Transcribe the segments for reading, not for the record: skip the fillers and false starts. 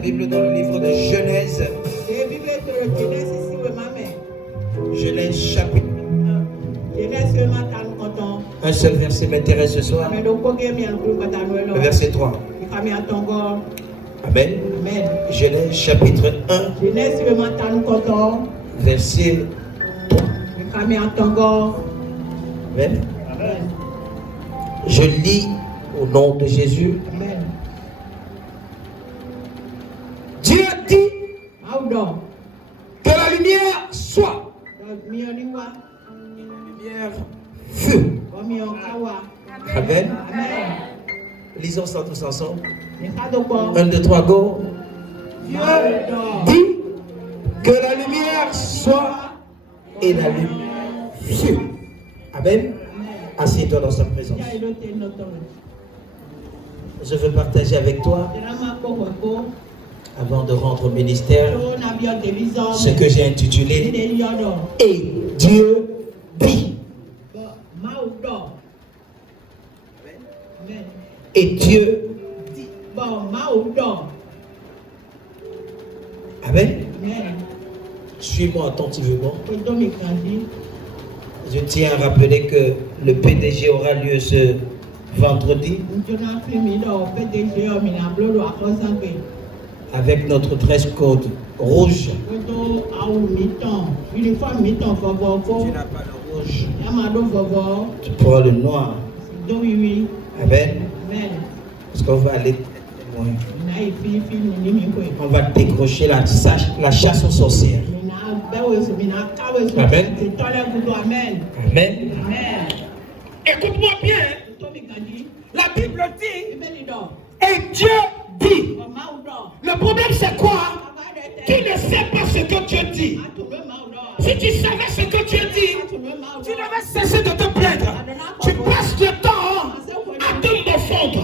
Bible dans le livre de Genèse. Genèse chapitre. Un seul verset m'intéresse ce soir. Le verset 3. Amen. Genèse chapitre 1. Verset 3. Amen. Je lis au nom de Jésus. Amen. Dieu dit que la lumière soit. La lumière fut. Amen. Lisons ça tous ensemble. 1, 2, 3, go. Dieu dit que la lumière soit et la lumière fut. Amen. Assieds-toi dans sa présence. Je veux partager avec toi, avant de rendre au ministère, ce que j'ai intitulé Et Dieu dit. Et Dieu dit. Amen. Suis-moi attentivement. Je tiens à rappeler que le PDG aura lieu ce vendredi avec notre dress code rouge. Tu n'as pas le rouge. Tu prends le noir. Amen. Parce qu'on va aller loin. On va décrocher la chasse aux sorcières. Amen. Amen. Écoute-moi bien. La Bible dit et Dieu dit. Le problème c'est quoi? Tu ne sais pas ce que Dieu dit. Si tu savais ce que Dieu dit, tu n'avais cessé de te plaindre. Tu passes le temps à te confondre.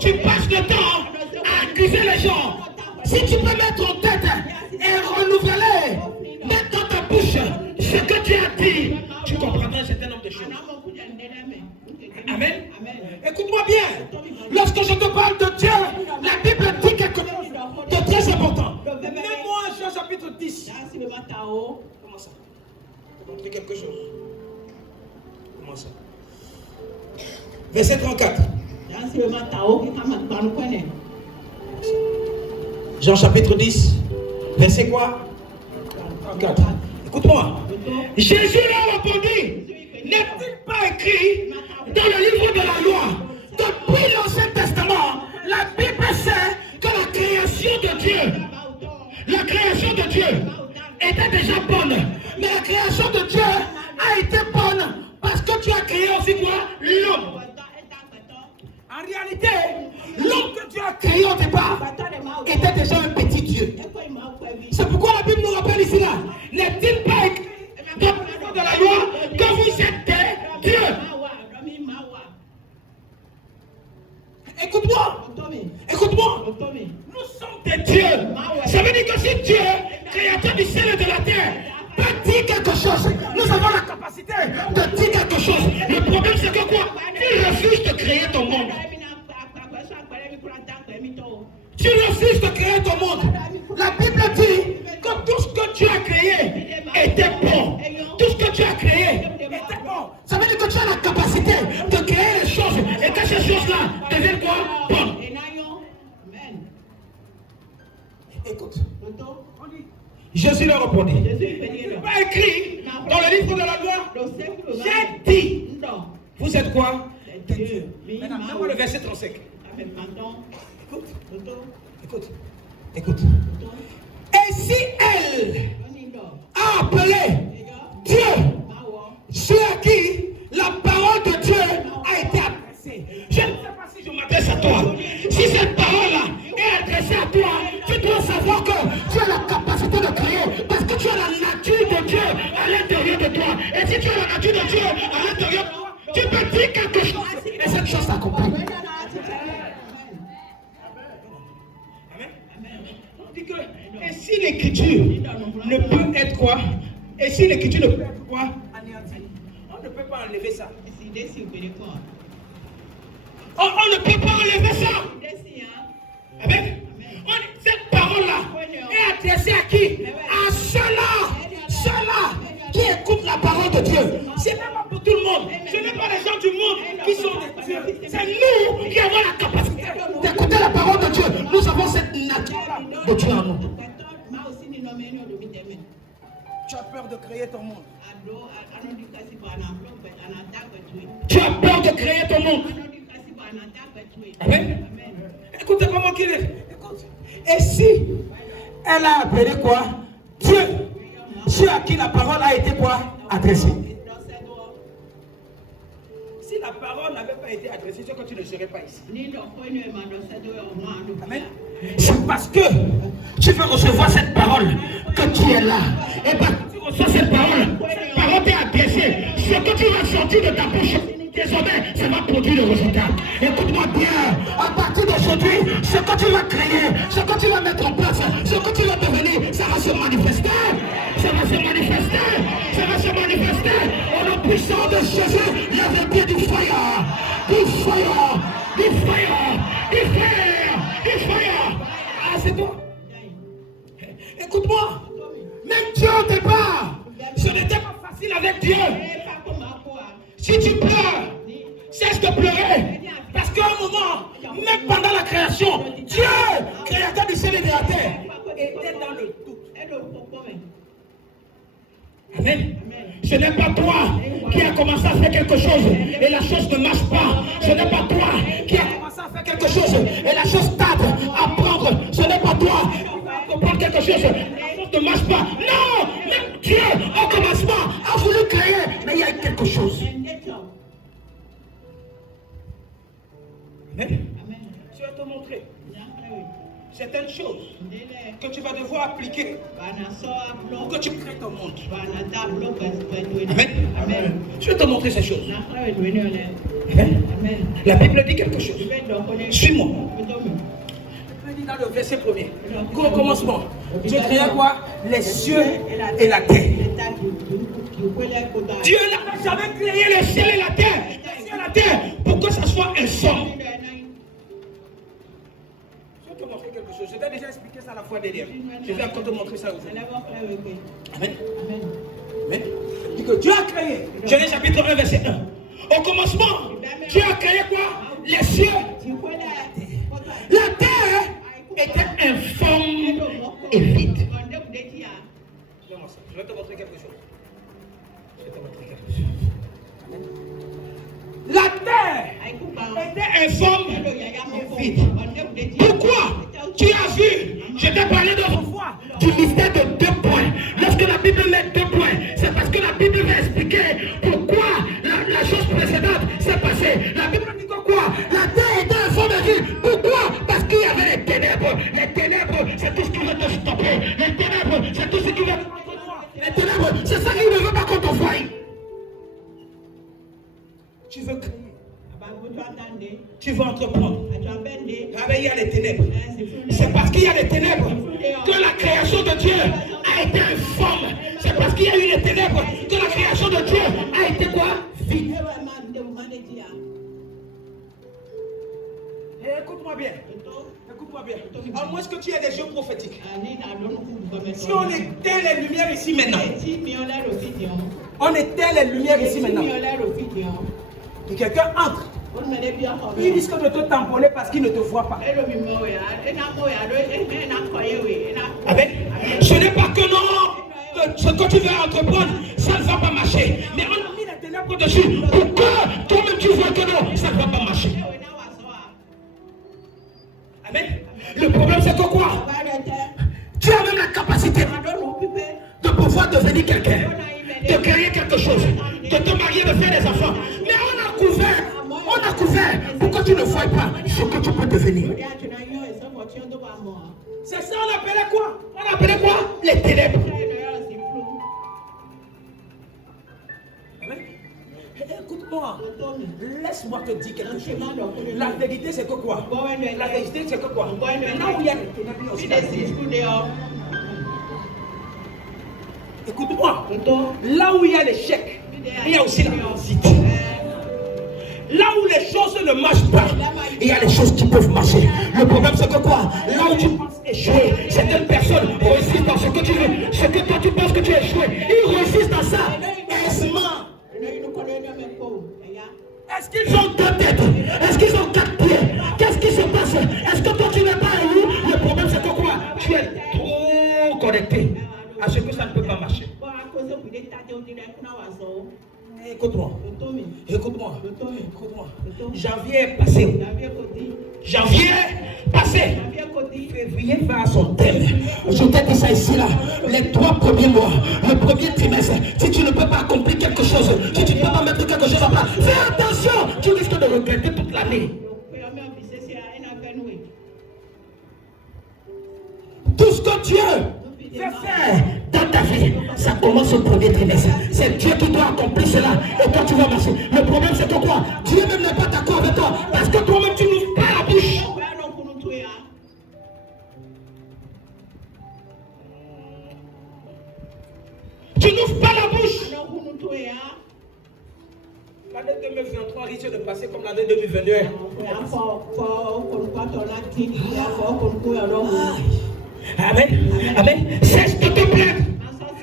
Tu passes le temps à accuser les gens. Si tu peux mettre en tête et renouveler, mettre dans ta bouche ce que Dieu a dit, tu comprendras un certain nombre de choses. Amen. Écoute-moi bien. Lorsque je te parle de Dieu, la Bible dit quelque chose de très important. Mets-moi Jean chapitre 10. Comment ça? Je vais montrer quelque chose. Comment ça? Verset 34. Jean chapitre 10. Verset quoi? 34. Écoute-moi. Jésus leur répondit, n'est-il pas écrit dans le livre de la loi, depuis l'Ancien Testament, la Bible sait que la création de Dieu était déjà bonne. Mais la création de Dieu a été bonne parce que tu as créé aussi quoi? L'homme. En réalité, l'homme que Dieu a créé au départ était déjà un petit Dieu. C'est pourquoi la Bible nous rappelle ici là, n'est-il pas écrit dans le livre de la loi que vous êtes des dieux? Écoute-moi. Écoute-moi. Nous sommes des dieux. Ça veut dire que si Dieu, créateur du ciel et de la terre, peut dire quelque chose, nous avons la capacité de dire quelque chose. Le problème c'est que quoi? Tu refuses de créer ton monde. Tu refuses de créer ton monde. La Bible dit que tout ce que Dieu a créé était bon. Tout ce que Dieu a créé était bon. Ça veut dire que tu as la capacité de créer les choses et que ces choses-là deviennent quoi? Bonnes. Écoute. Jésus leur répondit. C'est pas écrit dans le livre de la loi. J'ai dit. Vous êtes quoi? Dieu. Maintenant, donne-moi le verset 35. Écoute. Et si elle a appelé Dieu, ceux à qui la parole de Dieu a été adressée, je ne sais pas si je m'adresse à toi. Si cette parole-là est adressée à toi, tu dois savoir que tu as la capacité de créer parce que tu as la nature de Dieu à l'intérieur de toi. Et si tu as la nature de Dieu à l'intérieur de toi, tu peux dire quelque chose et cette chose s'accomplit. Et si l'écriture ne peut être quoi? Et si l'écriture ne peut être quoi? Anéantie. On ne peut pas enlever ça. On ne peut pas enlever ça. Amen. Cette parole parole de Dieu. Ce n'est pas pour tout le monde. Ce n'est pas les gens du monde qui sont des dieux. C'est nous qui avons la capacité d'écouter la parole de Dieu. Nous avons cette nature de Dieu en nous. Tu as peur de créer ton monde. Tu as peur de créer ton monde. Amen. Écoutez comment qu'il est. Écoute. Et si elle a appelé quoi? Dieu. Dieu à qui la parole a été quoi? Adressée. Si la parole n'avait pas été adressée, c'est que tu ne serais pas ici. Amen. C'est parce que tu veux recevoir cette parole que tu es là. Et parce que tu reçois cette parole t'est adressée. Ce que tu vas sortir de ta bouche, désormais, ça va produire le résultat. Écoute-moi bien, à partir d'aujourd'hui, ce que tu vas créer, ce que tu vas mettre en place, ce que tu vas devenir, ça va se manifester. Ça va se manifester. Ça va se manifester. Au nom puissant de Jésus, il y avait bien du fire. Du fire. Du fire. Du fire. Du fire. Ah, c'est toi. Écoute-moi. Même Dieu au départ, ce n'était pas facile avec Dieu. Si tu pleures, cesse de pleurer. Parce qu'à un moment, même pendant la création, Dieu, créateur du ciel et de la terre, était dans le doute. Amen. Ce n'est pas toi qui as commencé à faire quelque chose et la chose ne marche pas. Ce n'est pas toi qui as commencé à faire quelque chose et la chose tarde à prendre. Ce n'est pas toi qui vas comprendre quelque chose et la chose ne marche pas. Non, même Dieu, au commencement, a voulu créer, mais il y a quelque chose. Amen. Je vais te montrer certaines choses que tu vas devoir appliquer pour que tu crées ton monde. Amen. Amen. Je vais te montrer ces choses. Amen. La Bible dit quelque chose. Suis-moi. La Bible dit dans le verset 1er. Au commencement, Dieu créa quoi? Les cieux et la terre. Dieu n'a jamais créé le ciel et la terre. Le ciel et la terre pour que ça soit un son. Je t'ai déjà expliqué ça la fois dernière. Je vais encore te montrer ça aujourd'hui. Amen. Amen. Dit que Dieu a créé. Genèse chapitre 1, verset 1. Au commencement, Dieu a créé quoi? Les cieux. La terre était informe et vide. Je vais te montrer quelque chose. Amen. La terre était informe et vide. Pourquoi? Tu as vu, je t'ai parlé de revoir du mystère de 2 points. Lorsque la Bible met 2 points, c'est parce que la Bible va expliquer pourquoi la chose précédente s'est passée. La Bible dit que quoi? La terre était informe et vide. Pourquoi? Parce qu'il y avait les ténèbres. Les ténèbres, c'est tout ce qui veut te stopper. Les ténèbres, c'est tout ce qui veut te voir. Les ténèbres, c'est ça qui ne veut pas qu'on te voie. Tu veux créer. Tu veux entreprendre. Ah, il y a les ténèbres. C'est parce qu'il y a les ténèbres que la création de Dieu a été informe. C'est parce qu'il y a eu les ténèbres que la création de Dieu a été quoi? Vide. Écoute-moi bien. Écoute-moi bien. À moins que tu aies des yeux prophétiques. Si on éteint les lumières ici maintenant. On éteint les lumières ici maintenant. Et quelqu'un entre. Il risque de te tamponner parce qu'il ne te voit pas. Amen. Ce n'est pas que non, ce que tu veux entreprendre, ça ne va pas marcher. Mais on a mis les ténèbres dessus pour que toi-même tu vois que non, ça ne va pas marcher. Amen. Le problème c'est que quoi? Tu as même la capacité de pouvoir devenir quelqu'un, de créer quelque chose, de te marier, de faire des enfants. Mais on a couvert pour que tu ne vois pas ce que tu peux devenir. C'est ça on appelait quoi? On appelait quoi? Les ténèbres. Écoute-moi, laisse-moi te dire quelque chose. La vérité c'est que quoi? La vérité c'est que quoi? Là où il y a les ténèbres aussi. Écoute-moi, là où il y a l'échec, il y a aussi la réussite. Là où les choses ne marchent pas, il y a les choses qui peuvent marcher. Le problème c'est que quoi? Là où tu penses échouer, certaines personnes réussissent dans ce que tu veux. Ce que toi tu penses que tu as échoué, ils réussissent dans ça. Et Est-ce qu'ils ont 2 têtes? Est-ce qu'ils ont 4 pieds? Qu'est-ce qui se passe? Est-ce que toi tu n'es pas élu? Le problème c'est que quoi? Tu es trop connecté à ce que ça ne peut pas marcher. Écoute-moi. Écoute-moi. Janvier est passé. Février va à son thème. Je t'ai dit ça ici là. Les 3 premiers mois, le premier trimestre, si tu ne peux pas accomplir quelque chose, si tu ne peux pas mettre quelque chose en place, fais attention, tu risques de regretter toute l'année. Tout ce que Dieu veut faire dans ta vie, ça commence au premier trimestre. C'est Dieu qui doit accomplir cela et toi tu vas marcher. Le problème c'est que quoi? Dieu même n'est pas d'accord avec toi parce que toi-même tu n'ouvres pas la bouche. Tu n'ouvres pas la bouche. L'année 2023 risque de passer comme l'année 2021. Amen. Amen. Cesse de te plaindre.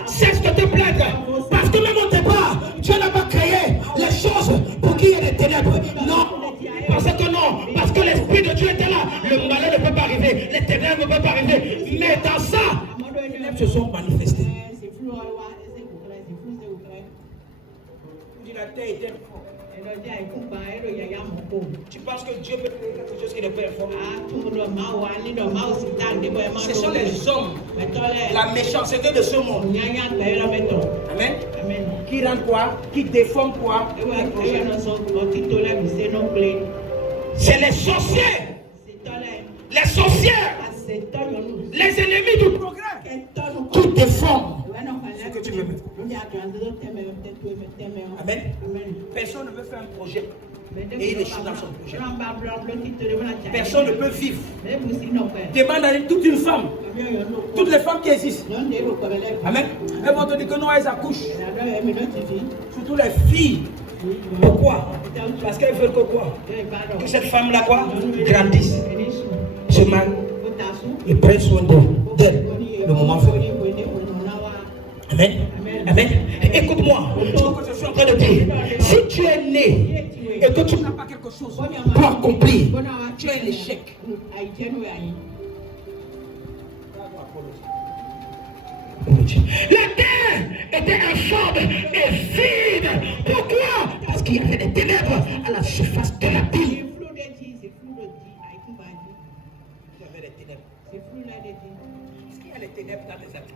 Cesse de te plaindre. Parce que même au départ, Dieu n'a pas créé les choses pour qu'il y ait des ténèbres. Non. Parce que non. Parce que l'Esprit de Dieu était là. Le malheur ne peut pas arriver. Les ténèbres ne peuvent pas arriver. Mais dans ça, les ténèbres se sont manifestées. La terre était forte. Tu penses que Dieu peut créer quelque chose qui n'est pas fort? Ce sont les hommes, la méchanceté de ce monde. Amen. Amen. Qui rendent quoi? Qui déforment quoi? C'est les sorciers. Les sorcières. Les ennemis du progrès. Qui déforment ce que tu veux mettre. Amen. Personne ne peut faire un projet et il échoue dans son projet. Personne ne peut vivre. Demande à toute une femme, toutes les femmes qui existent. Amen. Elles vont te dire que non, elles accouchent. Surtout les filles. Pourquoi? Parce qu'elles veulent que quoi? Que cette femme-là quoi? Grandisse, se marie et prenne soin d'elle le moment venu. Amen. Amen. Écoute-moi, ce que je suis en train de dire. Si tu es né et que tu n'as pas quelque chose pour accomplir, tu es l'échec. La terre était informe et vide. Pourquoi? Parce qu'il y avait des ténèbres à la surface de la terre. Il y avait des ténèbres. Est-ce qu'il y a les ténèbres dans tes actes?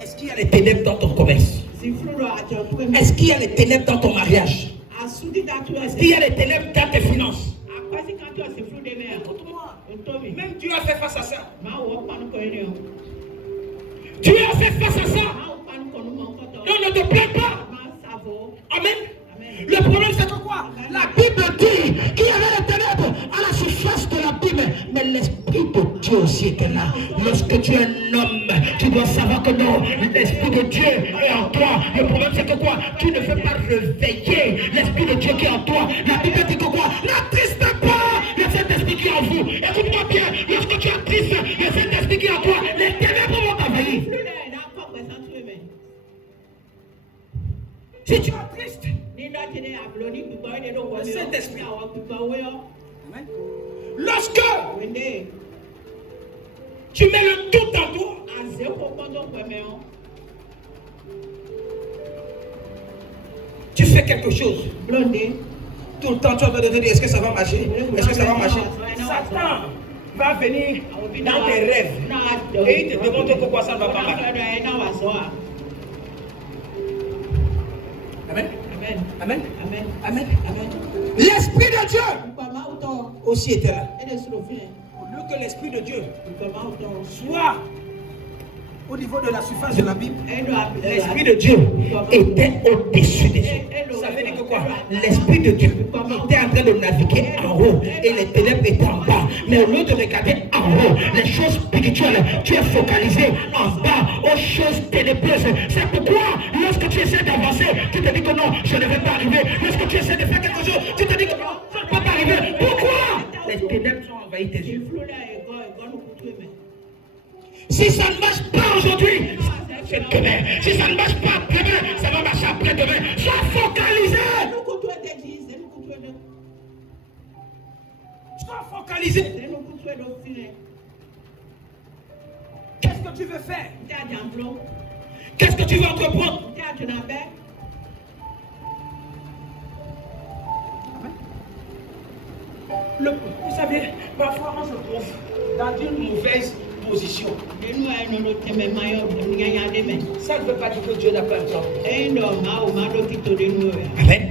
Est-ce qu'il y a les ténèbres dans ton commerce? Est-ce qu'il y a les ténèbres dans ton mariage? Est-ce qu'il y a les ténèbres dans tes finances? Écoute-moi, même Dieu a fait face à ça. Dieu a fait face à ça. Non, ne te plains pas. Amen. Le problème c'est que quoi? La Bible dit qu'il y avait les ténèbres à la surface de la Bible, mais l'Esprit de Dieu aussi était là. Lorsque tu es un homme, tu dois savoir que non, l'Esprit de Dieu est en toi. Le problème c'est que quoi? Tu ne veux pas réveiller l'Esprit de Dieu qui est en toi. La Bible dit que quoi? N'attriste pas le Saint-Esprit qui est en vous. Écoute-moi bien, lorsque tu attristes le Saint-Esprit qui est en toi, les ténèbres vont t'envahir. Si tu es triste, le Saint-Esprit. Lorsque tu mets le doute en toi, tu fais quelque chose. Tout le temps, tu vas te dire est-ce que ça va marcher? Est-ce que ça va marcher? Satan va venir dans tes rêves et il te demande pourquoi ça ne va pas marcher. Amen. Amen. Amen. Amen. Amen. L'Esprit de Dieu aussi était là. Au lieu que l'Esprit de Dieu soit au niveau de la surface de la Bible, l'Esprit de Dieu était au-dessus des eaux. Ça veut dire que quoi? L'Esprit de Dieu était en train de naviguer en haut et les ténèbres étaient en bas. Mais au lieu de regarder en haut, les choses spirituelles, tu es focalisé en bas aux choses ténébreuses. C'est pourquoi lorsque tu essaies d'avancer, tu te dis que non, je ne vais pas arriver. Lorsque tu essaies de faire quelque chose, tu te dis que non, ça ne peut pas arriver. Pourquoi? Les ténèbres sont envahies tes yeux. Si ça ne marche pas aujourd'hui, c'est demain. Si ça ne marche pas demain, ça va marcher après-demain. Sois focalisé. Sois focalisé. Qu'est-ce que tu veux faire? Qu'est-ce que tu veux entreprendre? Vous savez, parfois on se trouve dans une mauvaise position. Ça ne veut pas dire que Dieu n'a pas le temps. Amen.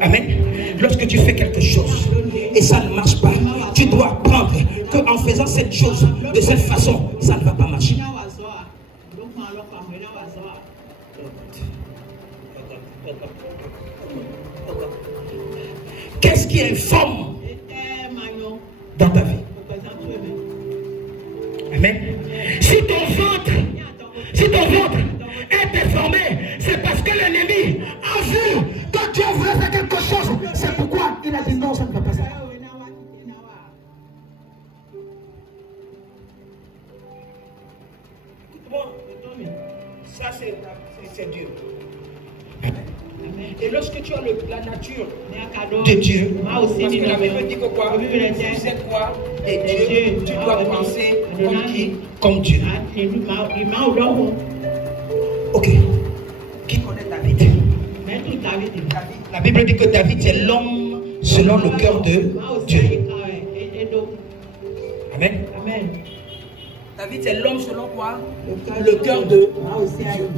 Amen. Lorsque tu fais quelque chose et ça ne marche pas, tu dois apprendre qu'en faisant cette chose de cette façon, ça ne va pas marcher. Qu'est-ce qui informe dans ta vie? Amen. Si ton ventre est déformé, c'est parce que l'ennemi a vu que Dieu voulait faire quelque chose. C'est pourquoi il a dit non, ça ne va pas ça. Ça c'est Dieu. Amen. Et lorsque tu as la nature de Dieu, parce que la Bible dit que quoi? Tu sais quoi? Et Dieu, tu dois penser comme qui? Comme Dieu. Ok. Qui connaît David? La Bible dit que David c'est l'homme selon le cœur de Dieu. Amen. David c'est l'homme selon quoi? Le cœur de Dieu.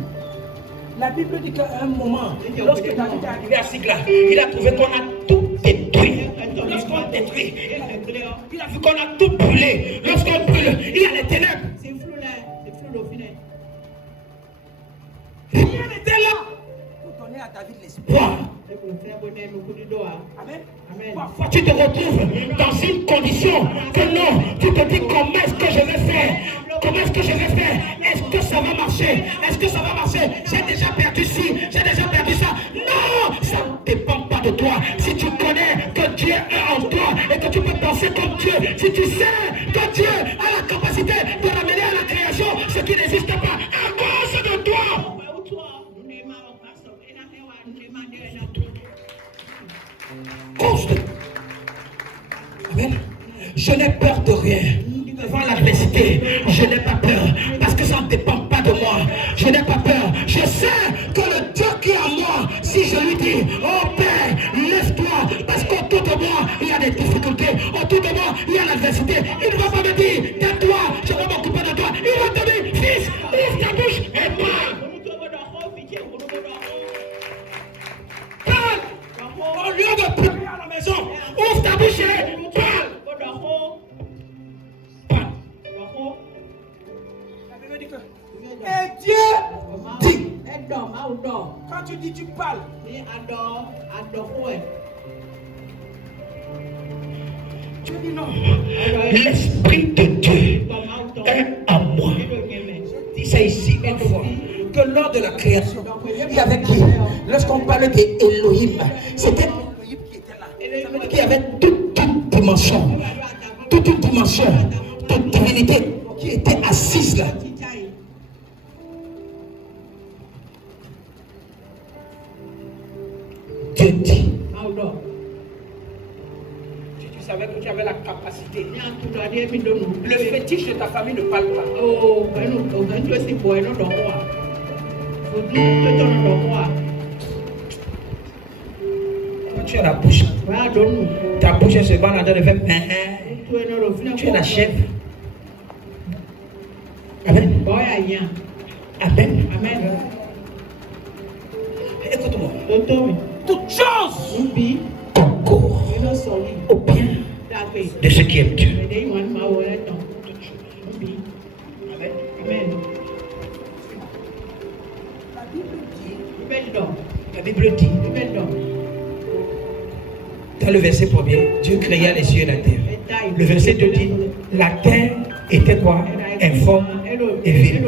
La Bible dit qu'à un moment, lorsque David est arrivé à Sigla, il a trouvé qu'on a tout détruit. Lorsqu'on détruit, il a vu qu'on a tout brûlé. Lorsqu'on brûle, il y a les ténèbres. Rien n'était là pour donner à David l'espoir. Amen. Parfois tu te retrouves dans une condition que non, tu te dis comment est-ce que je vais faire? Comment est-ce que je vais faire? Est-ce que ça va marcher? Est-ce que ça va marcher? J'ai déjà perdu ci, j'ai déjà perdu ça. Non, ça ne dépend pas de toi. Si tu connais que Dieu est en toi et que tu peux penser comme Dieu, si tu sais que Dieu a la capacité de ramener à la création ce qui n'existe pas à cause de toi. Amen. Je n'ai peur de rien. Devant l'adversité, je n'ai pas peur parce que ça ne dépend pas de moi. Je n'ai pas peur. Je sais que le Dieu qui est en moi, si je lui dis, oh Père, lève-toi, parce qu'autour de moi, il y a des difficultés, autour de moi, il y a l'adversité. Il ne va pas me dire, tais-toi, je vais m'occuper de toi. Il va te dire, fils, ouvre ta bouche et parle. Au lieu de pleurer à la maison, ouvre ta bouche et parle. Et Dieu dit, quand tu dis tu parles, tu dis non. L'Esprit de Dieu est en moi. Je dis ça ici une fois, que lors de la création, il y avait qui? Lorsqu'on parlait d'Élohim, c'était Élohim qui était là. Ça veut dire qu'il y avait toute une dimension de divinité qui était assise là. Dieu dit. Tu savais que tu avais la capacité. Le fétiche de ta famille ne parle pas. Tu as la bouche. Ta bouche est seulement en train de faire. Tu es la chèvre. Amen. Amen. Écoute-moi. Toute chose concourt au bien de ceux qui aiment Dieu. Amen. La Bible dit, dans le verset premier, Dieu créa les cieux et la terre. Le verset 2 dit, la terre était quoi? Informe et vide.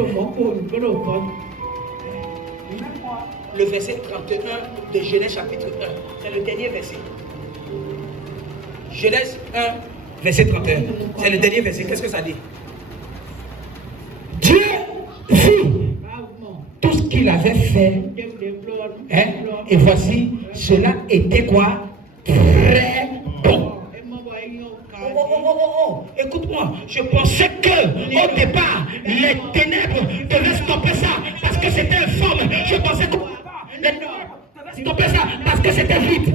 Le verset 31 de Genèse chapitre 1, c'est le dernier verset. Genèse 1, verset 31, c'est le dernier verset. Qu'est-ce que ça dit? Dieu vit avait fait. Hein? Et voici, cela était quoi? Très bon. Écoute-moi, je pensais que au départ, les ténèbres devaient stopper ça parce que c'était informe. Je pensais qu'au départ, les ténèbres devaient stopper ça parce que c'était vide.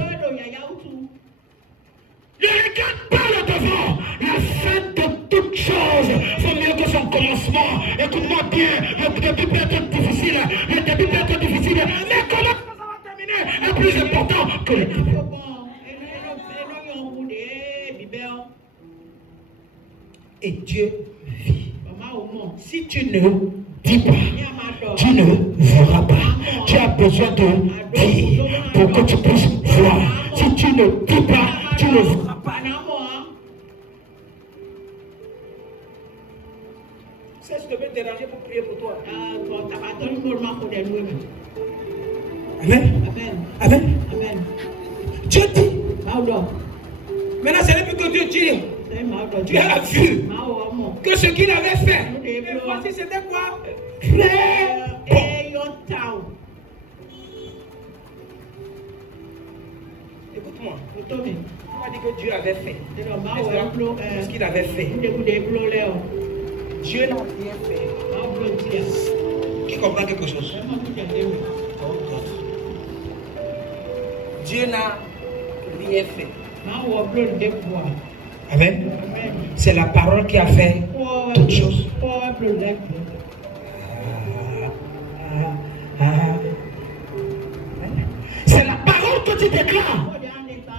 Ne regarde pas le devant. La fin de toute chose vaut mieux que son commencement. Écoute-moi bien, le début peut être difficile. Le début peut être difficile. Mais comment ça va terminer est plus important que le début. Et Dieu vit. Si tu ne dis pas, tu ne verras pas. Tu as besoin de dire pour que tu puisses voir. Si tu ne dis pas, tu ne verras pas. Ça, je devais te déranger pour prier pour toi. Amen. Amen. Amen. Dieu dit. Maintenant, ce n'est plus que Dieu dit. Tu as vu que ce qu'il avait fait, et voici c'était quoi? Très bon. Écoute-moi, tu as dit que Dieu avait fait. Ce qu'il avait fait. Dieu n'a rien fait. Qui comprend quelque chose? Dieu n'a rien fait. Amen. C'est la parole qui a fait toutes choses. C'est la parole que tu déclares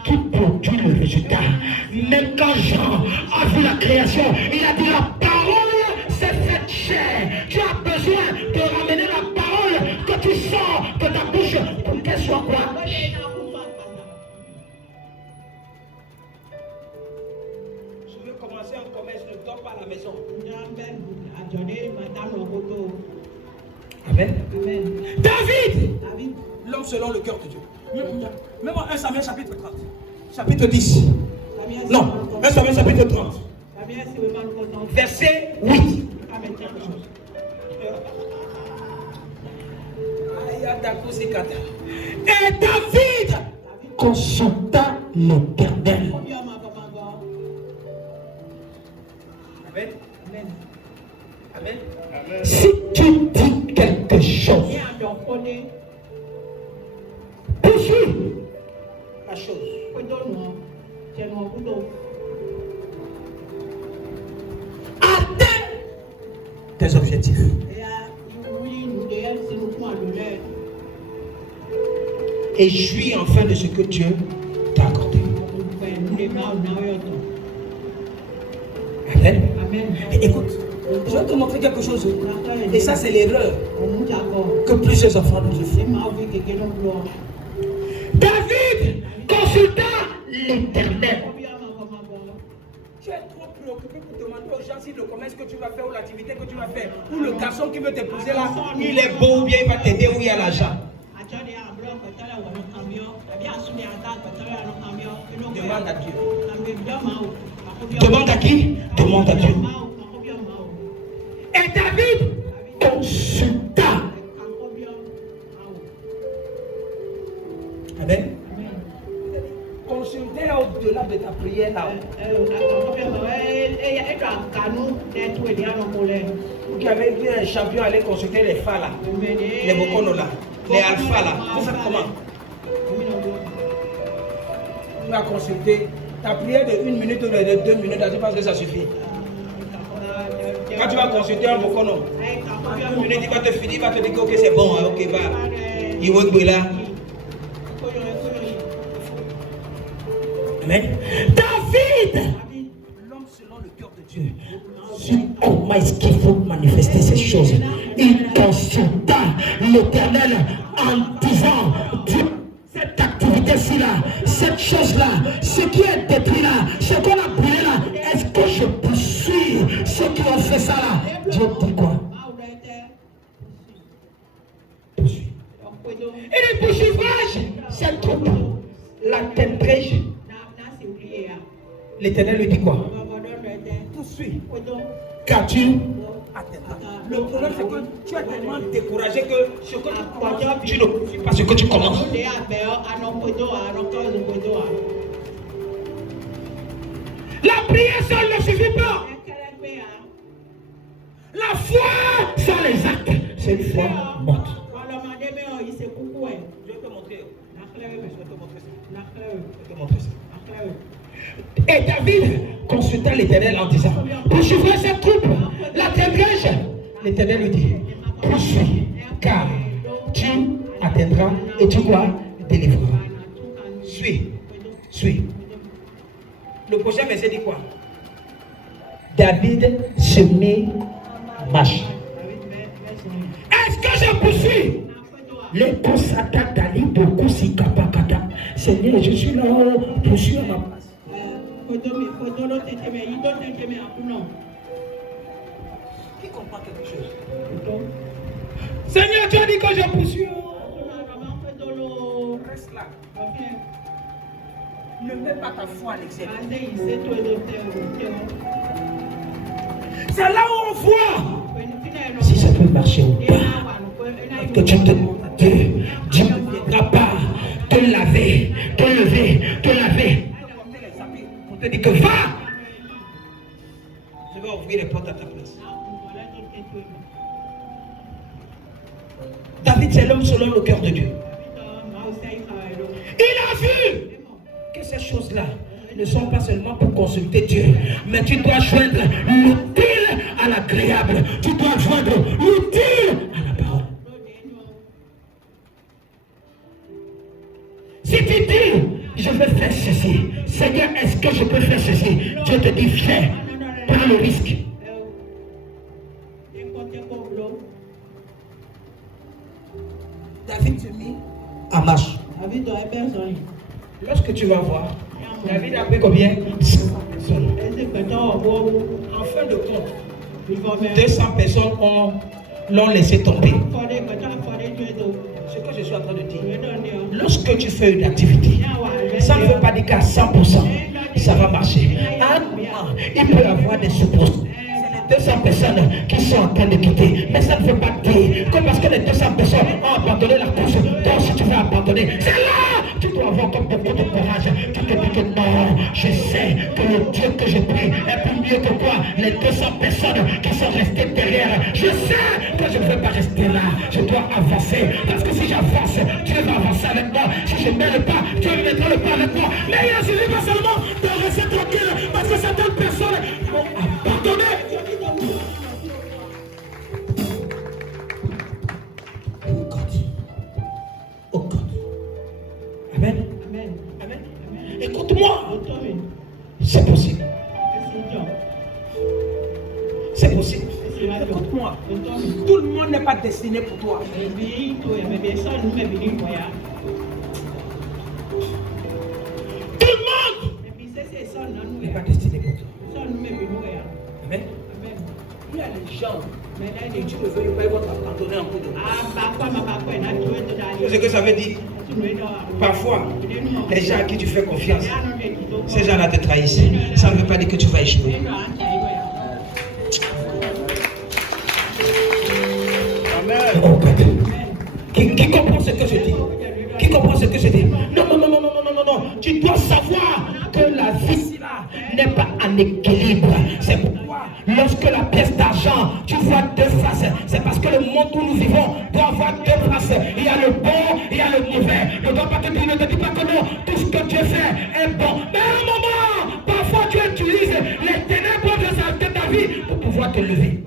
qui produit le résultat. Même quand Jean a vu la création, il a dit la parole s'est faite chair. Tu as besoin de ramener la parole que tu sors de ta bouche pour qu'elle soit quoi? À la maison. Amen. Amen. David, l'homme selon le cœur de Dieu. Même en 1 Samuel chapitre 30. Chapitre 10. Non, 1 Samuel chapitre 30. Verset 8. Et David consulta l'Éternel. Amen. Amen. Amen. Si tu dis quelque chose, poursuis la chose. Atteins tes objectifs. Et jouis enfin de ce que Dieu t'a accordé. Amen. Amen. Écoute, je vais te montrer quelque chose. Et ça, c'est l'erreur que plusieurs enfants nous font. David consulta l'Éternel. Tu es trop préoccupé pour demander aux gens si le commerce que tu vas faire ou l'activité que tu vas faire ou le garçon qui veut t'épouser là, il est beau ou bien il va t'aider où il y a l'argent. Demande à Dieu. Demande à qui? Demande à Dieu. Et David consulta. Amen. Consulter au-delà de ta prière là. Vous avez vu un champion aller consulter les phares là, les bokonos là, les alphas là. Vous faites comment? Tu vas consulter. Ta prière de 1 minute ou de 2 minutes, je pense que ça suffit. Quand tu vas consulter un bokono, 1 minute, il va te finir, il va te dire que okay, c'est bon, hein, ok, va. Il va être là. Amen. David, l'homme selon le cœur de Dieu, sur comment est-ce qu'il faut manifester ces choses. Il consulta l'Éternel en disant, Dieu, cette activité-ci là, cette chose-là, ce qui est détruit là, ce qu'on a brûlé là, est-ce que je poursuis ceux qui ont fait ça là? Dieu dit quoi? Poursuis. Et le poursuivage, c'est tout. L'atteindrai-je? L'Éternel lui dit quoi? Poursuis. Car tu atteindras. Le problème, c'est que tu es tellement découragé que ce que tu commences, tu ne poursuis pas ce que tu commences. La prière seule ne suffit pas. La foi sans les actes, c'est une foi morte. Je vais te montrer. Et David consulta l'Éternel en disant, poursuivrai cette troupe, l'atteindrai-je? L'Éternel lui dit, poursuis, car tu atteindras et tu délivreras. Suis. Le prochain verset dit quoi? David se mit en marche. Est-ce que je poursuis? Les Kosata Dali de Kosikapakata. Seigneur, je suis là, poursuis à ma place. Qui comprend quelque chose? Seigneur, tu as dit que je poursuis. Reste là. Ne mets pas ta foi à l'exemple. C'est là où on voit si ça peut marcher ou pas. Que tu demandes à Dieu, Dieu ne viendra pas te laver, te lever, te laver. On te dit que va. Je vais ouvrir les portes à ta place. David, c'est l'homme selon le cœur de Dieu. Il a vu que ces choses-là ne sont pas seulement pour consulter Dieu, mais tu dois joindre l'utile à l'agréable. Tu dois joindre l'utile à la parole. Si tu dis, je veux faire ceci, Seigneur, est-ce que je peux faire ceci? Dieu te dit, viens, prends le risque. David se mit en marche. Lorsque tu vas voir, David a pris combien? 100 personnes. En fin de compte, 200 personnes l'ont laissé tomber. Ce que je suis en train de dire, lorsque tu fais une activité, ça ne veut pas dire qu'à 100%, ça va marcher. À un moment, il peut y avoir des suppositions. 200 personnes qui sont en train de quitter. Mais ça ne veut pas dire que parce que les 200 personnes ont abandonné la course, toi aussi tu vas abandonner. C'est là tu dois avoir comme beaucoup de courage. Tu te dis que non, je sais que le Dieu que je prie est plus mieux que quoi. Les 200 personnes qui sont restées derrière, je sais que je ne vais pas rester là. Je dois avancer. Parce que si j'avance, Dieu va avancer avec moi. Si je mets le pas, Dieu mettra le pas avec moi. Mais il suffit pas seulement de rester tranquille parce que certaines personnes vont abandonner. Oh God. Amen. Écoute-moi. C'est possible. C'est possible. Écoute-moi. Tout le monde n'est pas destiné pour toi. Tout le monde n'est pas destiné pour toi. Amen. Il y a des gens, et tu ne veux pas votre abandonner en coup de c'est ce que ça veut dire. Parfois, les gens à qui tu fais confiance, ces gens-là te trahissent. Ça ne veut pas dire que tu vas échouer. Amen. Oh God. Qui comprend ce que je dis? Qui comprend ce que je dis? Non. Tu dois savoir que la vie là n'est pas en équilibre. C'est pourquoi lorsque la pièce d'argent, tu vois deux faces. C'est parce que le monde où nous vivons doit avoir deux faces. Il y a le bon, il y a le mauvais. Ne te dis pas que non, tout ce que Dieu fait est bon. Mais à un moment, parfois tu utilises les ténèbres de ta vie pour pouvoir te lever.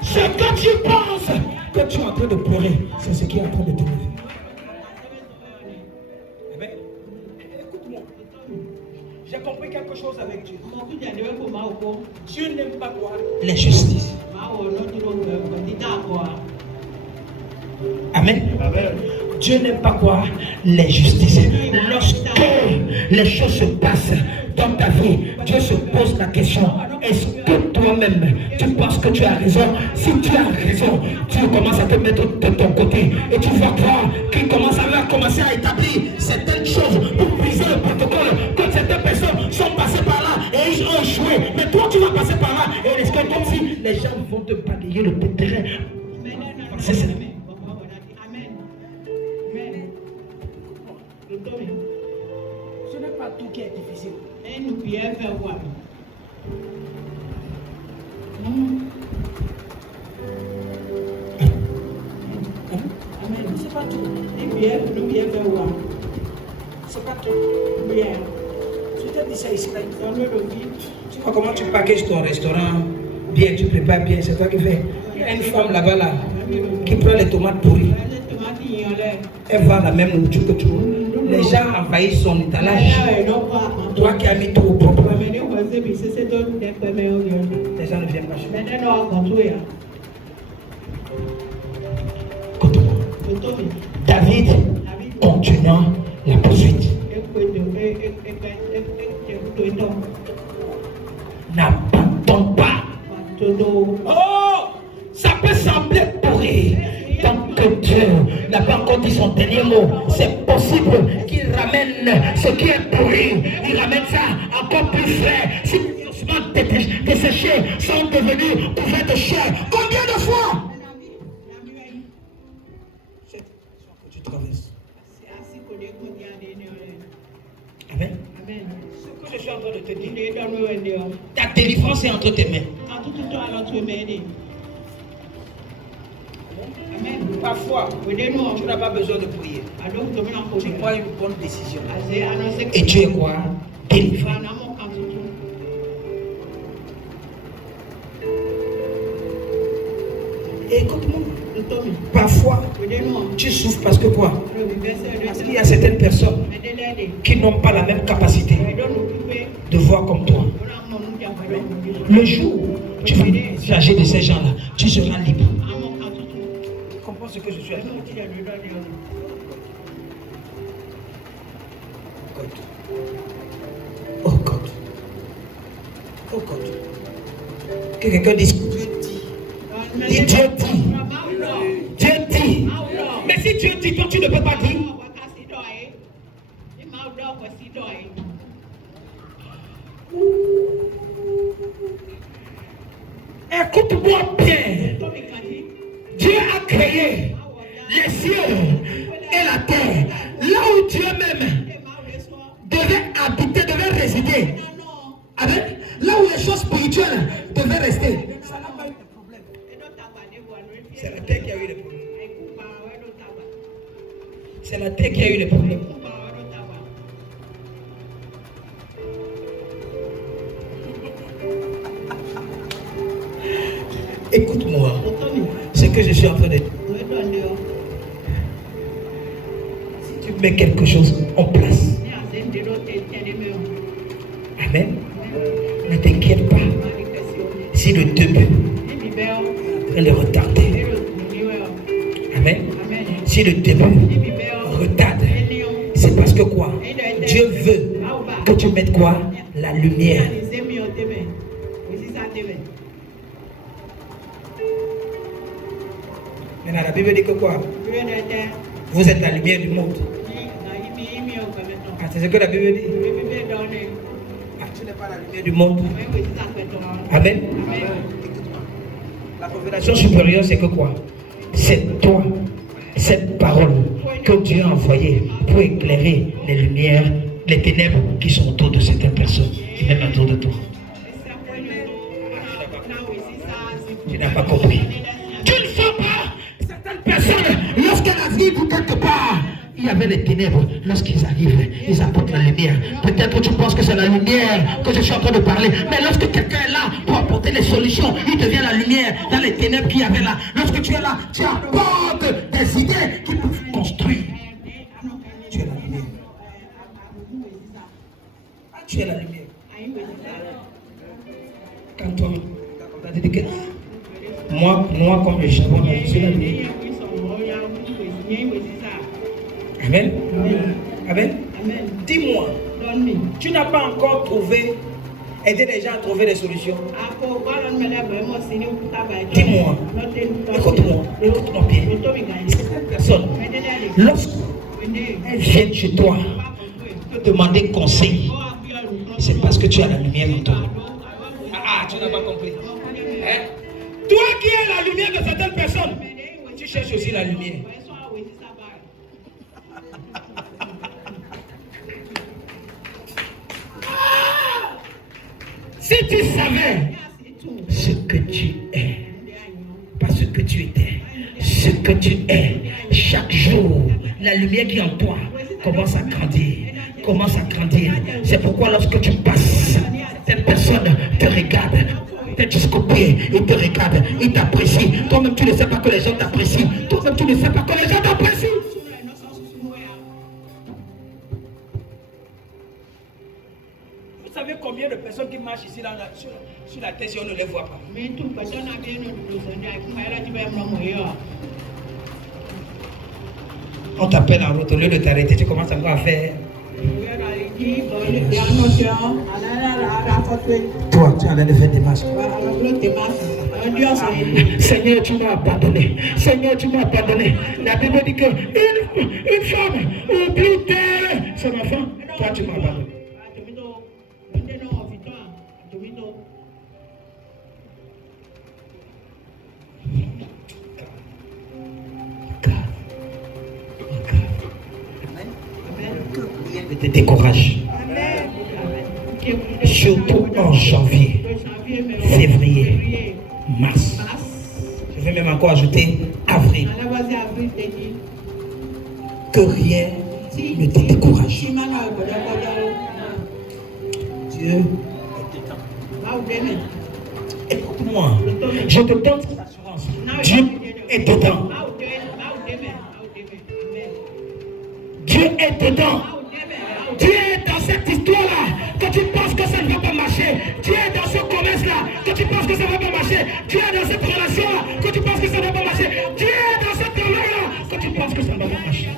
Ce que tu penses que tu es en train de pleurer, c'est ce qui est en train de te lever. Écoute-moi. J'ai compris quelque chose avec Dieu. Dieu n'aime pas quoi? L'injustice. Amen. Dieu n'aime pas quoi? L'injustice. Lorsque les choses se passent dans ta vie, Dieu se pose la question, est-ce que toi-même, tu penses que tu as raison? Si tu as raison, Dieu commence à te mettre de ton côté et tu vas voir qu'il commence à établir certaines choses pour briser le protocole, que certaines personnes sont passées par là et ils ont vont te balayer le terrain. C'est ça. Ce n'est pas tout qui est difficile. C'est pas tout. C'est pas tout. Je t'ai dit ça ici. Tu vois comment tu packages ton restaurant bien, tu prépares bien, c'est toi qui fais. Il y a une femme là-bas là, qui prend les tomates pourries. Elle vend la même nourriture que toi. Les gens envahissent son étalage. Toi qui as mis tout au propre. Les gens ne viennent pas chez toi. David, continuant la poursuite, n'abandonne pas. Oh, ça peut sembler pourri. Tant que Dieu n'a pas encore dit son dernier mot, c'est possible qu'il ramène ce qui est pourri. Il ramène ça encore plus frais. Si les ossements desséchés sont devenus couverts de chair, combien de fois? Tu traverses. Amen. Amen. Ce que je suis en train de te dire, ta délivrance est entre tes mains. Amen. Parfois, tu n'as pas besoin de prier. Tu prends une bonne décision. Et tu es quoi? Délivré. Et écoute-moi. Parfois, tu souffres parce que quoi? Parce qu'il y a certaines personnes qui n'ont pas la même capacité de voir comme toi. Le jour où tu vas s'agir de ces gens-là, tu seras libre. Tu comprends ce que je suis en train de dire? Oh God. Oh God. Que quelqu'un dise Dieu dit. Dieu dit. Dieu dit. Mais si Dieu dit, toi tu ne peux pas dire. Écoute-moi bien. Dieu a créé les cieux et la terre. Là où Dieu même devait habiter, devait résider. Amen. Là où les choses spirituelles devaient rester. Ça n'a pas eu de problème. C'est la terre qui a eu les problèmes. C'est la terre qui a eu les problèmes. Écoute-moi, ce que je suis en train de dire. Si tu mets quelque chose en place, amen, ne t'inquiète pas. Si le début est le retarder, amen, si le début retarde, c'est parce que quoi? Dieu veut que tu mettes quoi? La lumière. Maintenant, la Bible dit que quoi? Vous êtes la lumière du monde. Ah, c'est ce que la Bible dit. Ah, tu n'es pas la lumière du monde. Amen. Écoute-moi. La révélation supérieure, c'est que quoi? C'est toi, cette parole que Dieu a envoyée pour éclairer les lumières, les ténèbres qui sont autour de certaines personnes et même autour de toi. Tu n'as pas compris. Tu ne sens pas certaines personnes, lorsqu'elles arrivent quelque part, il y avait les ténèbres. Lorsqu'ils arrivent, ils apportent la lumière. Peut-être que tu penses que c'est la lumière que je suis en train de parler. Mais lorsque quelqu'un est là pour apporter les solutions, il devient la lumière dans les ténèbres qu'il y avait là. Lorsque tu es là, tu apportes des idées qui peuvent construire. Tu es la lumière. Tu es la lumière. Quand toi, on a dit que moi comme le charbon, je suis la lumière. Amen. Amen. Amen. Dis-moi, tu n'as pas encore trouvé, aidé les gens à trouver des solutions. Dis-moi, écoute-moi bien. Cette personne, lorsqu'elle vient chez toi, te demander conseil, c'est parce que tu as la lumière en toi. Ah, tu n'as pas compris. Hein? Toi qui es la lumière de certaines personnes, tu cherches aussi la lumière. Si tu savais ce que tu es, pas ce que tu étais, ce que tu es, chaque jour, la lumière qui est en toi commence à grandir, commence à grandir. C'est pourquoi lorsque tu passes, cette personne te regarde, tête jusqu'au pied, il te regarde, il t'apprécie. Toi-même tu ne sais pas que les gens t'apprécient. Toi-même tu ne sais pas que les gens t'apprécient. Vous savez combien de personnes qui marchent ici sur la terre si on ne les voit pas? On t'appelle en route, au lieu de t'arrêter, tu commences encore à faire. Toi, tu es en train de faire des marches. Seigneur, tu m'as abandonné. Seigneur, tu m'as abandonné. La Bible dit que une femme oublie son enfant. Toi, tu m'as abandonné. Ne te décourage. Surtout en janvier, février, mars. Je vais même encore ajouter avril. Que rien ne te décourage. Dieu, écoute-moi, je te donne cette assurance. Dieu est dedans. Dieu est dedans. Tu es dans cette histoire-là, que tu penses que ça ne va pas marcher. Tu es dans ce commerce-là, que tu penses que ça ne va pas marcher. Tu es dans cette relation-là, que tu penses que ça ne va pas marcher. Tu es dans ce travail-là, que tu penses que ça ne va pas marcher.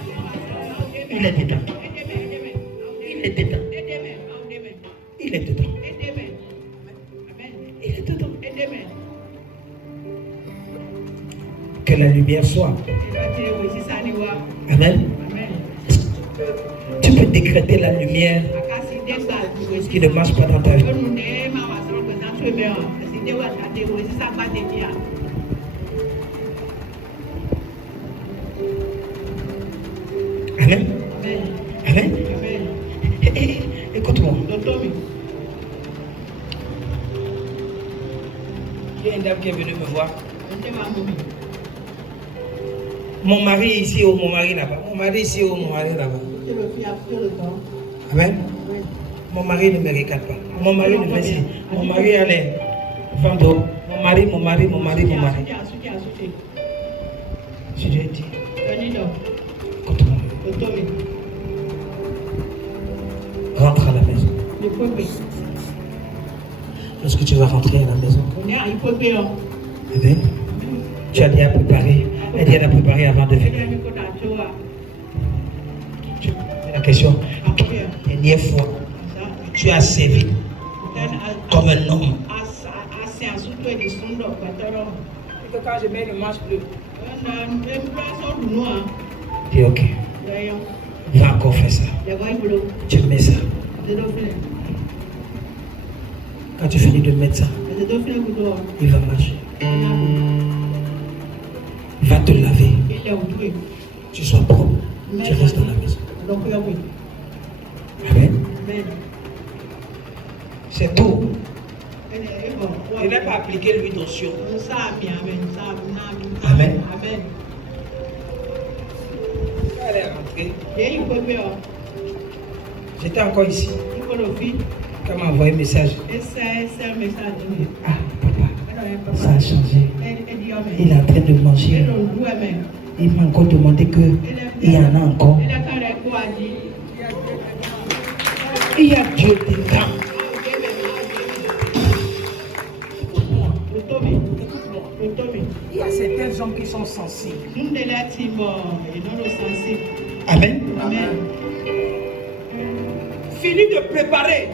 Il est dedans. Il est dedans. Il est dedans. Il est dedans. Que la lumière soit. Amen. Tu peux décréter la lumière qui ne marche pas dans ta vie. Amen. Amen. Écoute-moi. Il y a une dame qui est venue me voir. Mon mari ici ou mon mari là-bas. Mon mari ici ou mon mari là-bas. Amen. Mon mari ne me regarde pas. Mon mari ne me dit. Mon mari a les fantômes. Mon mari. Je lui ai dit. Écoute-moi. Rentre à la maison. Lorsque tu vas rentrer à la maison. Amen. Tu as déjà préparé. Elle dit, elle a préparé avant de venir. La question, dernière fois, tu as servi comme un homme. Quand je mets le manche bleu, dis ok, va encore faire ça. Tu mets ça. Quand tu finis de mettre ça, il va marcher. Va te laver. Tu sois propre. Tu restes dans la maison. Amen. C'est tout. Il n'a pas appliqué l'huile d'onction. Amen. Elle est rentrée. J'étais encore ici. Quand m'a envoyé un message. Ah, papa, ça a changé. Il est en train de manger. Il m'a encore demandé qu'il y en a encore. Il y a Dieu dedans. Il y a certains hommes qui sont sensibles. Amen. Finis de préparer.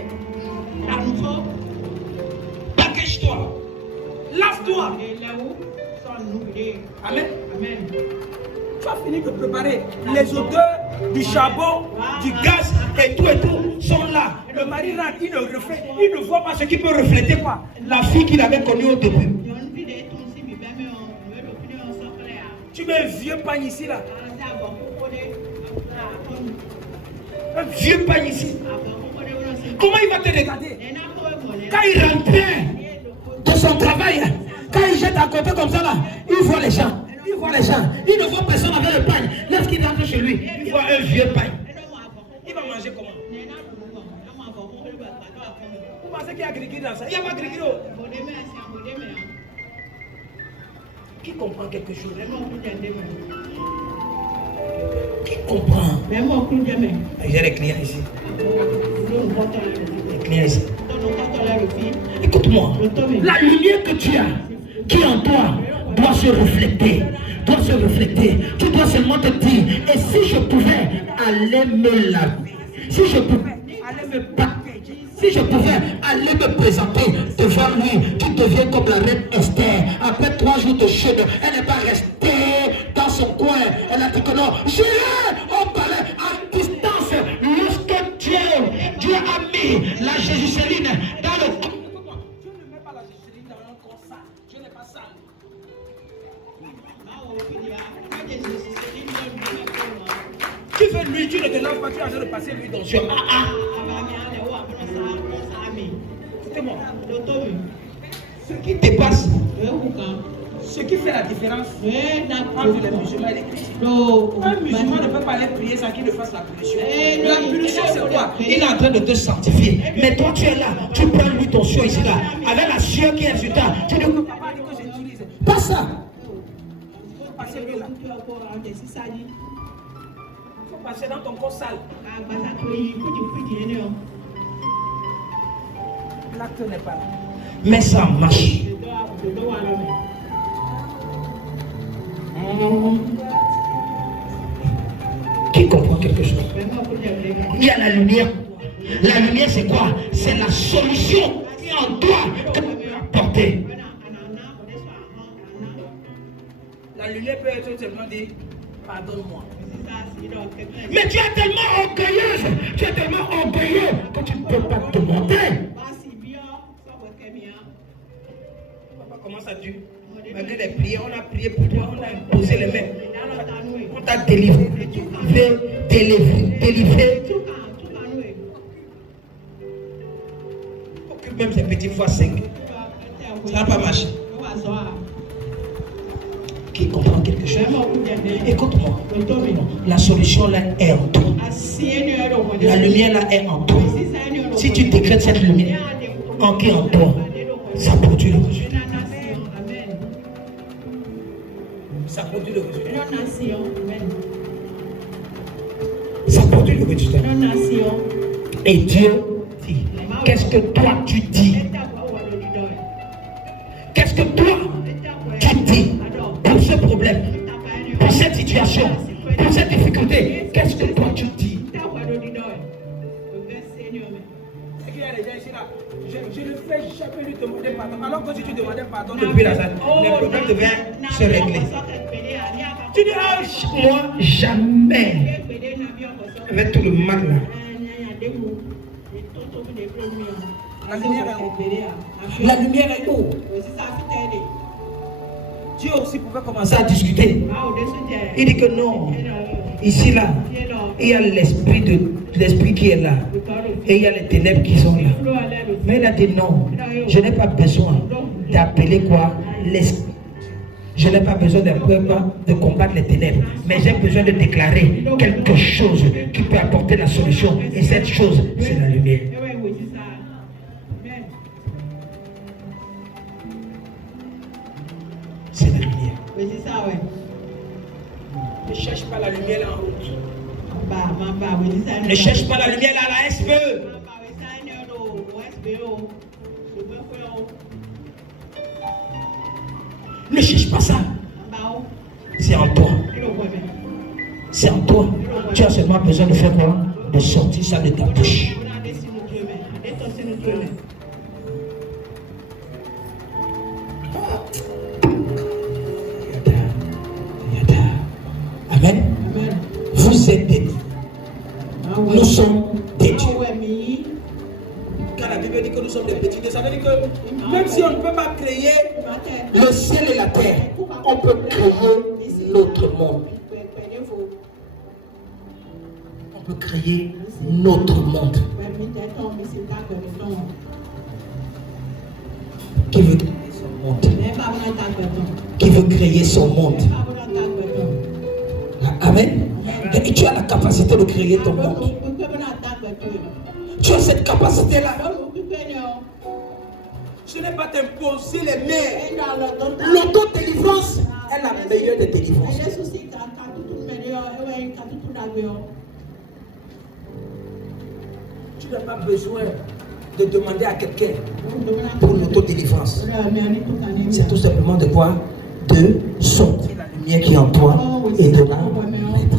Package-toi. Lave-toi. Amen. Tu as fini de préparer. Les odeurs du charbon, du gaz et tout sont là. Le mari rentre, il ne voit pas ce qui peut refléter quoi. La fille qu'il avait connue au début. Tu mets un vieux pagne ici là. Un vieux pagne ici. Comment il va te regarder? Quand il rentrait de son travail, quand il jette à côté comme ça là, il voit les gens. Il voit les gens. Il ne voit personne avec le pagne. Lorsqu'il rentre chez lui, il voit un vieux pagne. Il va manger comment? Vous pensez qu'il y a grigri dans ça? Il n'y a pas grigri. Qui comprend quelque chose? Qui comprend? J'ai les clients ici. Les clients ici. Écoute-moi. La lumière que tu as, qui est en toi, doit se refléter. Doit se refléter. Tu dois seulement te dire, et si je pouvais aller me laver, si je pouvais aller me battre, si je pouvais aller me présenter devant lui, tu deviens comme la reine Esther. Après 3 jours de jeûne, elle n'est pas restée dans son coin. Elle a dit que non, j'irai au palais à distance. Lorsque Dieu a mis la Jérusalem dans le... Je ne mets pas la Jérusalem dans un corps sale. Je n'ai pas ça. Tu veux lui, tu ne te laves pas, tu es en train de passer lui dans sur. Écoutez-moi. Ce qui dépasse, ce qui fait la différence entre les musulmans et les chrétiens. Un musulman ne peut pas aller prier sans qu'il ne fasse la punition. La punition, c'est quoi? Il est en train de te sanctifier. Mais toi, tu es là, tu prends lui ton sueur ici là, avec la sueur qui est sur toi. Tu ne peux pas dire que j'utilise. Pas ça. Il faut passer lui là. Il faut passer dans ton corps sale. L'acte n'est pas là. Mais ça marche. Qui comprend quelque chose? Il y a la lumière. La lumière, c'est quoi? C'est la solution qui est en toi que tu peux apporter. La lumière peut être seulement dit pardonne-moi. Mais tu es tellement orgueilleuse, tu es tellement orgueilleux que tu ne peux pas te montrer. Comment ça tue? Malgré les prières, on a prié pour toi, on a imposé les mains. On t'a délivré. Occupe même ces petits fois 5. Ça n'a pas marché. Qui comprend quelque chose? Écoute-moi. La solution là est en toi. La lumière là est en toi. Si tu décrètes cette lumière qui est en toi, ça produit le résultat. Ça produit le résultat. Ça produit le résultat. Et Dieu dit, qu'est-ce que toi tu dis? Qu'est-ce que toi tu dis pour ce problème, pour cette situation, pour cette difficulté? Qu'est-ce que toi tu dis? Je ne fais jamais lui demander pardon. Alors que si tu demandais pardon depuis la salle, les problèmes devaient se régler. Tu dis, ah, moi jamais. Avec tout le mal là. La lumière est où? La lumière est où? Dieu aussi pouvait commencer à discuter. Il dit que non. Ici là, il y a l'esprit qui est là. Et il y a les ténèbres qui sont là. Mais il a dit non. Je n'ai pas besoin d'appeler quoi? L'esprit. Je n'ai pas besoin d'un peuple de combattre les ténèbres. Mais j'ai besoin de déclarer quelque chose qui peut apporter la solution. Et cette chose, c'est la lumière. C'est la lumière. Ne cherche pas la lumière là en route. Ne cherche pas la lumière là à la SPE. Ne cherche pas ça. C'est en toi. C'est en toi. Tu as seulement besoin de faire quoi? De sortir ça de ta bouche. Amen. Vous êtes des dieux. Nous sommes des dieux. Quand la Bible dit que nous sommes des petits dieux, ça veut dire que même si on ne peut pas créer le ciel et la terre, on peut créer notre monde. On peut créer notre monde. Qui veut créer son monde? Qui veut créer son monde? Amen. Et tu as la capacité de créer ton monde. Tu as cette capacité-là. Ce n'est pas t'imposer les mains. L'autodélivrance est la meilleure des délivrances. Tu n'as pas besoin de demander à quelqu'un pour l'autodélivrance. C'est tout simplement de quoi? De sortir la lumière qui est en toi et de la mettre.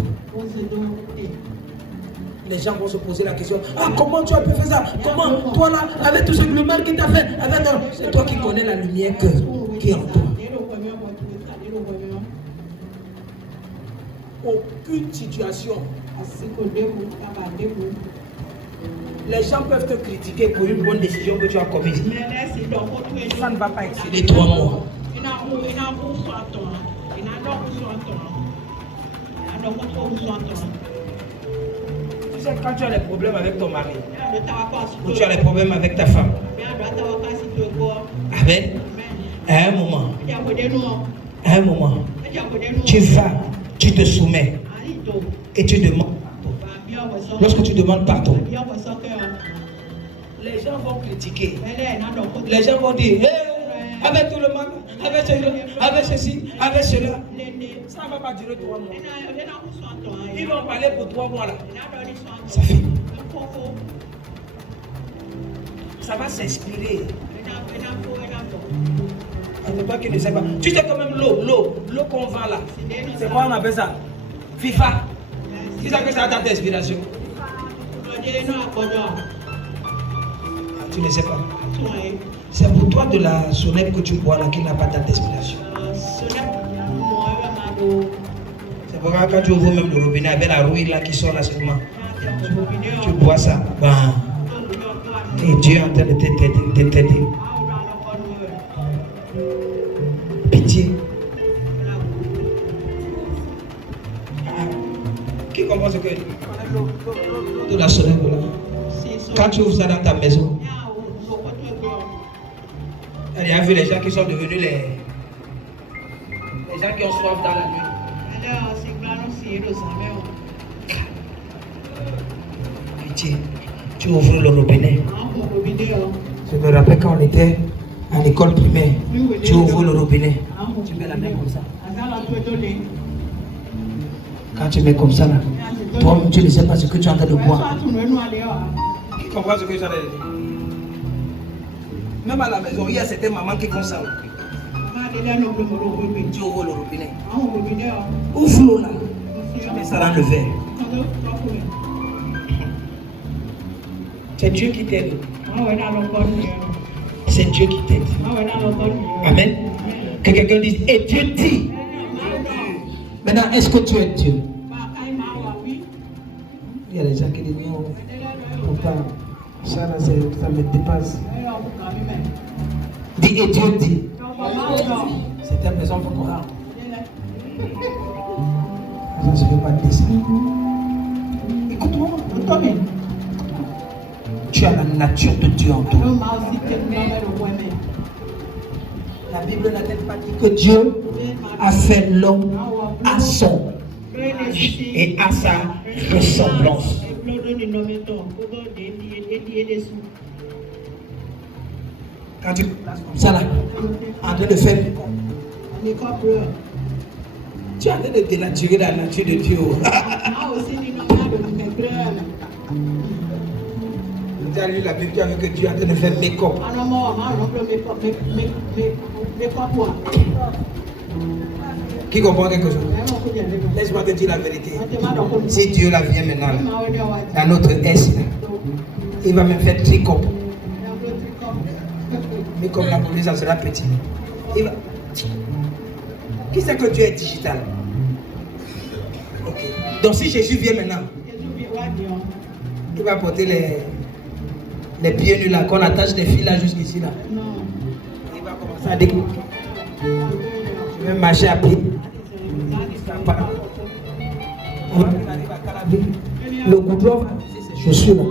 Les gens vont se poser la question: ah, comment tu as pu faire ça? Comment toi là, avec tout ce le mal qui t'a fait, c'est toi qui connais la lumière qui est en toi. Aucune situation. Les gens peuvent te critiquer pour une bonne décision que tu as commise. Ça ne va pas exceller 3 mois. Tu sais, quand tu as des problèmes avec ton mari, ou tu as des problèmes avec ta femme, Amen. À un moment, tu vas, tu te soumets et tu demandes. Lorsque tu demandes pardon, les gens vont critiquer. Les gens vont dire: hey, avec tout le mal, avec cela, avec ceci, avec cela. Ça ne va pas durer 3 mois. Ils vont parler pour 3 mois là. Ça finit. Ça va s'inspirer. C'est toi qui ne sais pas. Tu sais quand même l'eau qu'on vend là. C'est quoi on appelle ça? FIFA. C'est ça que ça a ta inspiration. Tu ne sais pas. C'est pour toi de la sonnette que tu bois là qui n'a pas d'inspiration. C'est pourquoi quand tu ouvres même le robinet avec la rouille là qui sort là seulement, tu bois ça. Ben, et Dieu est en train de t'aider. Pitié. Qui comprend ce que je dis? De la sonnette là. Quand tu ouvres ça dans ta maison, il y a vu les gens qui sont devenus les gens qui ont soif dans la nuit. Pitié, tu ouvres le robinet. Je me rappelle quand on était à l'école primaire, tu ouvres le robinet, tu mets la main comme ça. Quand tu mets comme ça là, toi-même tu ne sais pas ce que tu es en train de boire. Qui comprend ce que j'allais dire? Même à la maison, il y a certaines mamans qui font ça. Tu ouvres le robinet. Ouvre l'eau là. Tu mets ça dans le verre. C'est Dieu qui t'aide. C'est Dieu qui t'aide. Amen. Que quelqu'un dise: et Dieu dit. Maintenant, est-ce que tu es Dieu? Il y a des gens qui disent: non, pourtant, ça là, ça me dépasse. Dis: et Dieu dit. Certaines personnes font quoi? Je ne vais pas dire ça. Écoute-moi, tu as la nature de Dieu en toi. La Bible n'a-t-elle pas dit que Dieu a fait l'homme à son image et à sa ressemblance? Quand tu places comme ça là, en train de faire, tu es en train de dénaturer la nature de Dieu. Tu as lu la Bible, tu as vu que Dieu est en train de faire make-up. Qui comprend quelque chose? Laisse-moi te dire la vérité. Si Dieu la vient maintenant, dans notre est, il va me faire tricot. Mais comme la police, ça sera petit. Il va... Qui sait que Dieu est digital? Okay. Donc si Jésus vient maintenant, il va porter les pieds nus là, qu'on attache les fils là jusqu'ici là. Il va commencer à découper. Je vais marcher à pied. Le goudron va utiliser ces chaussures-là.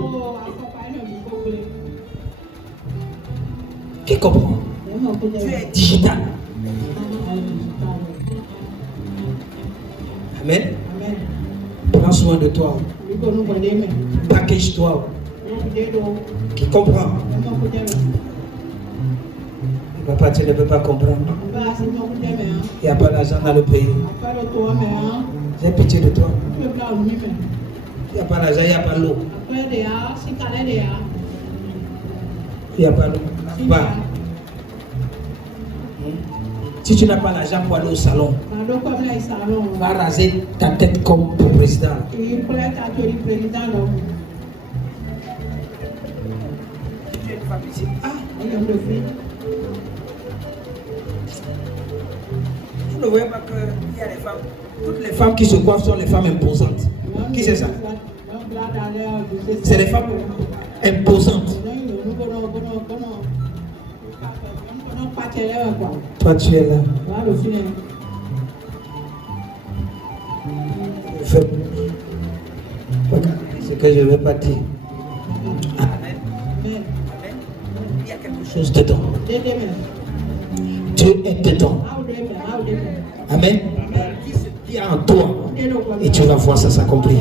Tu comprends? Tu es digital. Amen. Prends soin de toi. Package-toi. Qui comprend? Papa, tu ne peux pas comprendre. Il n'y a pas d'argent dans le pays. J'ai pitié de toi. Il n'y a pas d'argent, il n'y a pas l'eau. Il n'y a pas l'eau. Pas. Si tu n'as pas l'argent pour aller au salon, va raser ta tête comme pour président. Vous ne voyez pas qu'il y a des femmes. Toutes les femmes qui se coiffent sont les femmes imposantes. Qui c'est ça? C'est les femmes imposantes. Toi, tu es là. C'est que je ne vais pas dire. Amen. Il y a quelque chose dedans. Dieu est dedans. Amen. Qui en toi. Et tu vas voir ça s'accomplir.